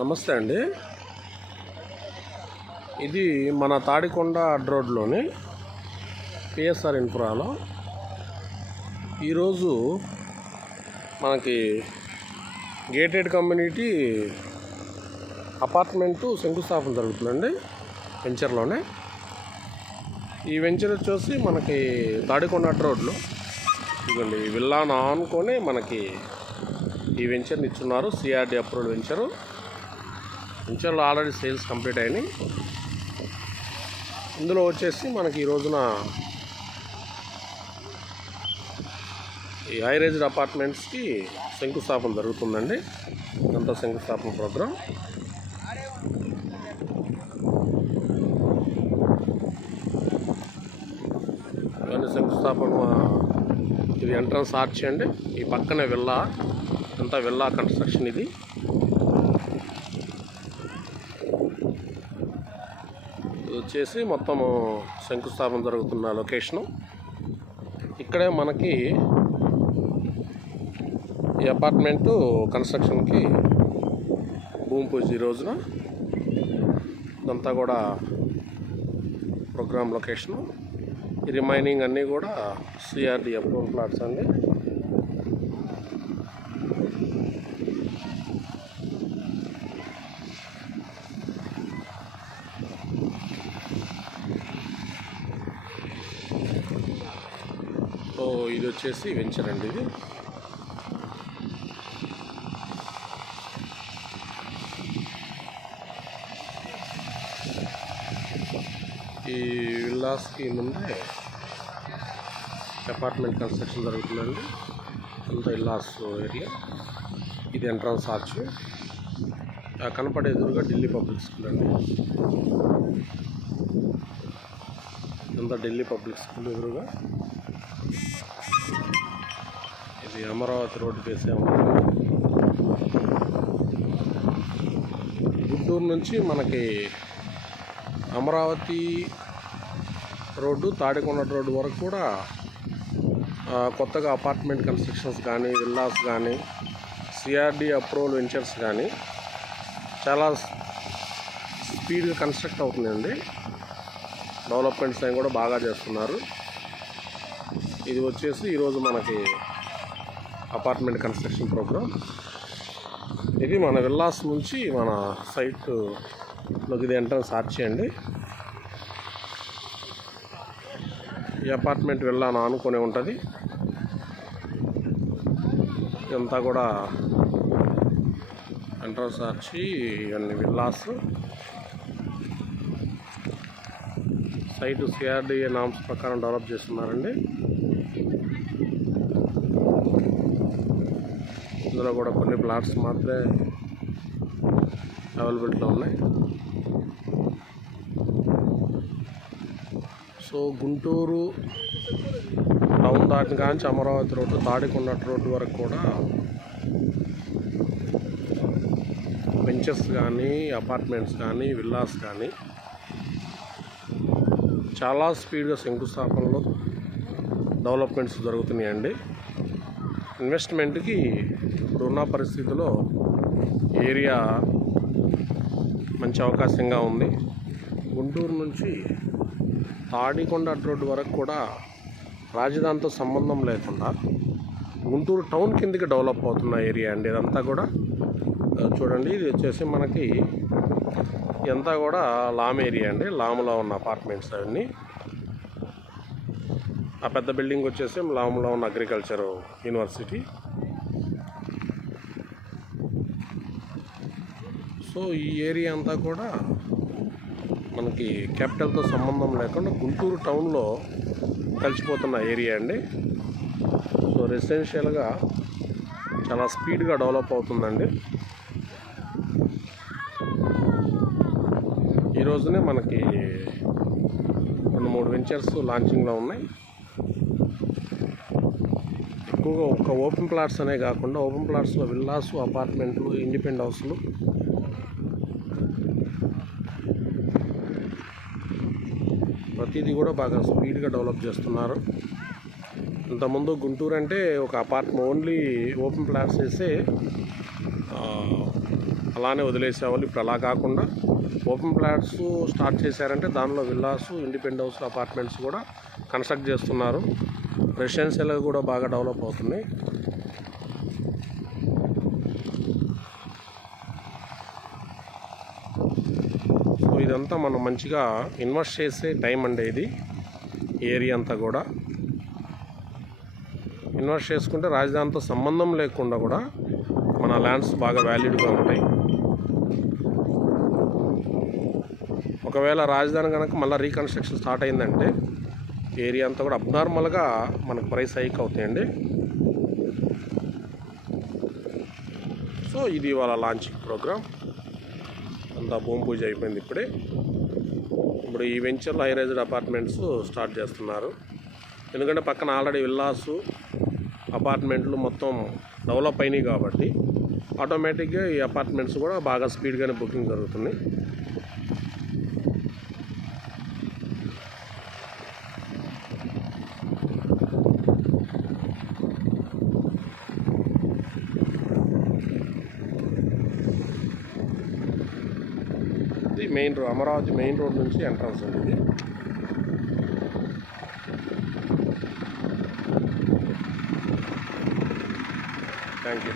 నమస్తే అండి. ఇది మన తాడికొండ అడ్ రోడ్లోని పిఎస్ఆర్ ఇన్ఫ్రాలో. ఈరోజు మనకి గేటెడ్ కమ్యూనిటీ అపార్ట్మెంటు శంకుస్థాపన జరుగుతుందండి వెంచర్లోనే. ఈ వెంచర్ వచ్చేసి మనకి తాడికొండ అడ్ రోడ్లో ఇదిగోండి ఈ విల్లాను ఆనుకొని మనకి ఈ వెంచర్ని ఇచ్చున్నారు సిఆర్డి అప్రూవ్డ్ వెంచరు. వెంచర్లో ఆల్రెడీ సేల్స్ కంప్లీట్ అయినాయి. ఇందులో వచ్చేసి మనకి ఈ రోజున ఈ హై రేజ్డ్ అపార్ట్మెంట్స్కి శంకుస్థాపన జరుగుతుందండి. ఇదంతా శంకుస్థాపన ప్రోగ్రాం. ఇవన్నీ శంకుస్థాపన ఇది ఎంట్రన్స్ ఆర్చ్ అండి. ఈ పక్కనే విల్లా అంతా విల్లా కన్స్ట్రక్షన్ ఇది. వచ్చేసి మొత్తము శంకుస్థాపన జరుగుతున్న లొకేషను. ఇక్కడే మనకి ఈ అపార్ట్మెంటు కన్స్ట్రక్షన్కి భూమి పూజ ఈ రోజున. ఇదంతా కూడా ప్రోగ్రామ్ లొకేషను. ఈ రిమైనింగ్ అన్నీ కూడా సిఆర్డి అప్రూవల్ ప్లాట్స్ అండి. ఇది వచ్చేసి వెంచర్ అండి ఇది. ఈ విల్లాస్కి ముందే అపార్ట్మెంట్ కన్స్ట్రక్షన్ జరుగుతుందండి. అంత విల్లాస్ ఏరియా. ఇది ఎంట్రన్స్ ఆర్చ్. కనపడే ఎదురుగా ఢిల్లీ పబ్లిక్ స్కూల్ అండి. ఇదంతా ఢిల్లీ పబ్లిక్ స్కూల్ ఎదురుగా. ఇది అమరావతి రోడ్డు వేసే గుంటూరు నుంచి మనకి అమరావతి రోడ్డు తాడికొండ రోడ్డు వరకు కూడా కొత్తగా అపార్ట్మెంట్ కన్స్ట్రక్షన్స్ కానీ విల్లాస్ కానీ సిఆర్డి అప్రూవల్ వెంచర్స్ కానీ చాలా స్పీడ్గా కన్స్ట్రక్ట్ అవుతుందండి డెవలప్మెంట్స్ అవి కూడా బాగా చేస్తున్నారు. ఇది వచ్చేసి ఈరోజు మనకి అపార్ట్మెంట్ కన్స్ట్రక్షన్ ప్రోగ్రామ్ ఇది మన విల్లాస్ నుంచి మన సైట్లోకి ఇది ఎంట్రన్స్ ఆర్చ్ చేయండి. ఈ అపార్ట్మెంట్ వెళ్ళాను అనుకునే ఉంటుంది. ఇదంతా కూడా ఎంట్రన్స్ ఆర్చి ఇవన్నీ విల్లాస్ సైట్ సిఆర్డిఏ నామ్స్ ప్రకారం డెవలప్ చేస్తున్నారండి. ఇందులో కూడా కొన్ని ప్లాట్స్ మాత్రమే అవైలబిలిటీలో ఉన్నాయి. సో గుంటూరు టౌన్ దాటిన కాంచి అమరావతి రోడ్డు తాడికొండ రోడ్డు వరకు కూడా వెంచర్స్ కానీ అపార్ట్మెంట్స్ కానీ విల్లాస్ కానీ చాలా స్పీడ్గా శంకుస్థాపనలో డెవలప్మెంట్స్ జరుగుతున్నాయండి. ఇన్వెస్ట్మెంట్కి ఇప్పుడున్న పరిస్థితిలో ఏరియా మంచి అవకాశంగా ఉంది. గుంటూరు నుంచి తాడికొండ రోడ్డు వరకు కూడా రాజధానితో సంబంధం లేకుండా గుంటూరు టౌన్ కిందకి డెవలప్ అవుతున్న ఏరియా అండి ఇదంతా కూడా. చూడండి ఇది వచ్చేసి మనకి ఇదంతా కూడా లామ్ ఏరియా అండి. లాములో ఉన్న అపార్ట్మెంట్స్ అవన్నీ. ఆ పెద్ద బిల్డింగ్ వచ్చేసి లాములో ఉన్న అగ్రికల్చర్ యూనివర్సిటీ. సో ఈ ఏరియా అంతా కూడా మనకి క్యాపిటల్తో సంబంధం లేకుండా గుంటూరు టౌన్లో కలిసిపోతున్న ఏరియా అండి. సో రెసిడెన్షియల్గా చాలా స్పీడ్గా డెవలప్ అవుతుందండి. ఈ రోజునే మనకి రెండు మూడు వెంచర్స్ లాంచింగ్లో ఉన్నాయి. ఎక్కువగా ఒక ఓపెన్ ప్లాట్స్ అనే కాకుండా ఓపెన్ ప్లాట్స్లో విల్లాస్ అపార్ట్మెంట్లు ఇండిపెండెంట్ హౌస్లు. ప్రతిదీ కూడా బాగా స్పీడ్గా డెవలప్ చేస్తున్నారు. ఇంతకుముందు గుంటూరు అంటే ఒక అపార్ట్మెంట్ ఓన్లీ ఓపెన్ ప్లాట్స్ వేసే అలానే వదిలేసేవాళ్ళు. ఇప్పుడు అలా కాకుండా ఓపెన్ ప్లాట్స్ స్టార్ట్ చేశారంటే దానిలో విల్లాస్ ఇండిపెండెంట్ హౌస్ అపార్ట్మెంట్స్ కూడా కన్స్ట్రక్ట్ చేస్తున్నారు. రెసిడెన్షియల్ కూడా బాగా డెవలప్ అవుతున్నాయి సో ఇదంతా మనం మంచిగా ఇన్వెస్ట్ చేసే టైం అండి ఇది ఏరియా అంతా కూడా. ఇన్వెస్ట్ చేసుకుంటే రాజధానితో సంబంధం లేకుండా కూడా మన ల్యాండ్స్ బాగా వాల్యూడ్గా ఉంటాయి. ఒకవేళ రాజధాని కనుక మళ్ళీ రీకన్స్ట్రక్షన్ స్టార్ట్ అయిందంటే ఏరియా అంతా కూడా అబ్నార్మల్గా మనకు ప్రైస్ హైక్ అవుతాయండి. సో ఇది వాళ్ళ లాంచింగ్ ప్రోగ్రామ్ అంతా భూమి పూజ అయిపోయింది ఇప్పుడే. ఇప్పుడు ఈ వెంచర్లో హైరైజ్డ్ అపార్ట్మెంట్స్ స్టార్ట్ చేస్తున్నారు. ఎందుకంటే పక్కన ఆల్రెడీ విల్లాస్ అపార్ట్మెంట్లు మొత్తం డెవలప్ అయినాయి కాబట్టి ఆటోమేటిక్గా ఈ అపార్ట్మెంట్స్ కూడా బాగా స్పీడ్గానే బుకింగ్ జరుగుతుంది ఇది main road Amaravati main road నుంచి ఎంట్రన్స్ అండి ఇది. Thank you